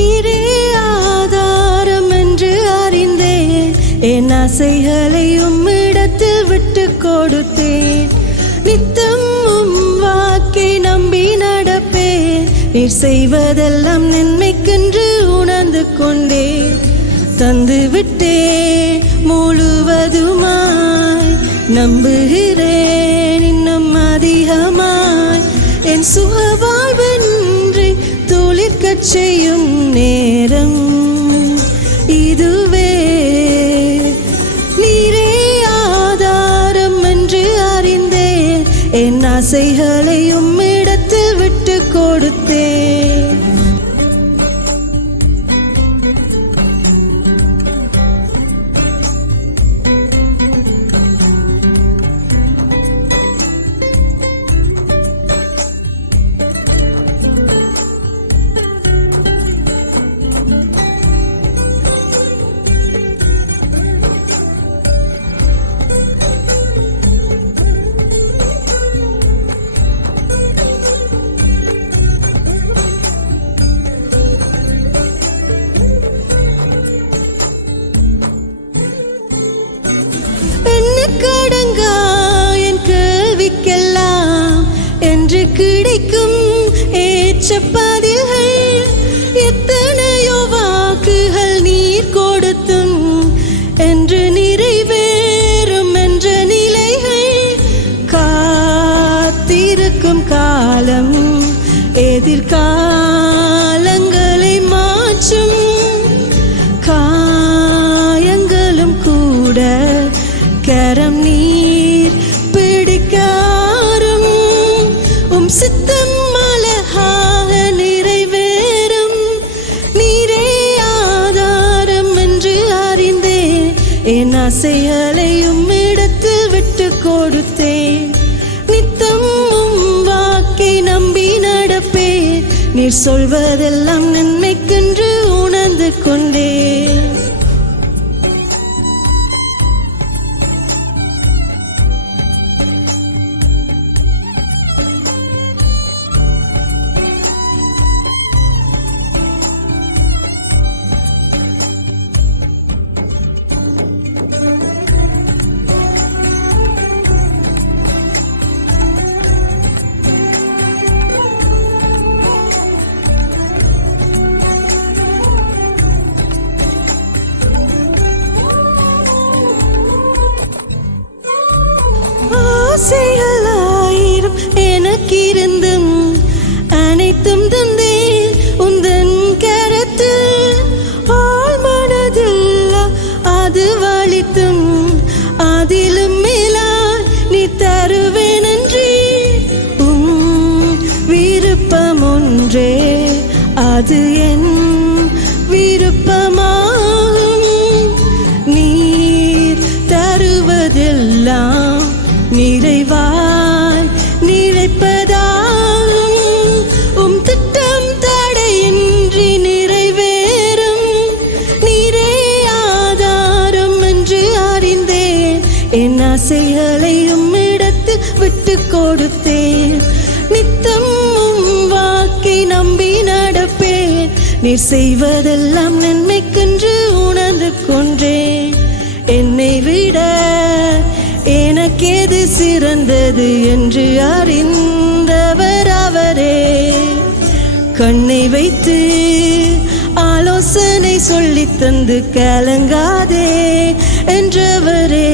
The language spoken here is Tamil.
நீரே ஆதாரம் என்று அறிந்தேன். என் ஆசைகளை உம்மிடத்தில் விட்டு கொடுத்தேன். நித்தம் உம் வாக்கை நம்பி நடப்பேன். நீர் செய்வதெல்லாம் நன்மைக்கென்று உணர்ந்து கொண்டேன். தந்து விட்டே முழுவதுமாய் நம்புகிறேன். செய்யும் நேரம் இதுவே. நீரே ஆதாரம் என்று அறிந்தேன். என் ஆசைகளையும் இடத்தில் விட்டு கொடுத்தேன். எண்ணுக்கடங்கா என் கேள்விக்கெல்லாம் என்று கிடைக்கும் ஏற்ற பதில்கள். எத்தனையோ வாக்குகள் நீர் கொடுத்தும் என்று நிறைவேறும் என்ற நிலைகள். காத்திருக்கும் காலம் எதிர்காலங்களை கரம் நீர் பிடிக்காரும். உம் சித்தம் அழகாக நிறைவேறும். நீரே ஆதாரம் என்று அறிந்தே என் ஆசைகளை இடத்து விட்டு கொடுத்தேன். நித்தம் உம் வாக்கை நம்பி நடப்பே நீர் சொல்வதெல்லாம் நன்மைக்கென்று அது என் விருப்பமாகும். நீர் தருவதெல்லாம் நிறைவாய் நிறைப்பதாகும் உம் திட்டம் தடையின்றி நிறைவேறும். நீரே ஆதாரம் என்று அறிந்தேன். என் ஆசைகளை உம்மிடத்து விட்டு கொடுத்தேன். நீர் செய்வதெல்லாம் நன்மைக்கென்று உணர்ந்து கொன்றேன் என்னை விட எனக்கேது சிறந்தது என்று அறிந்தவர் அவரே. கண்ணை வைத்து ஆலோசனை சொல்லி தந்து கலங்காதே என்றவரே.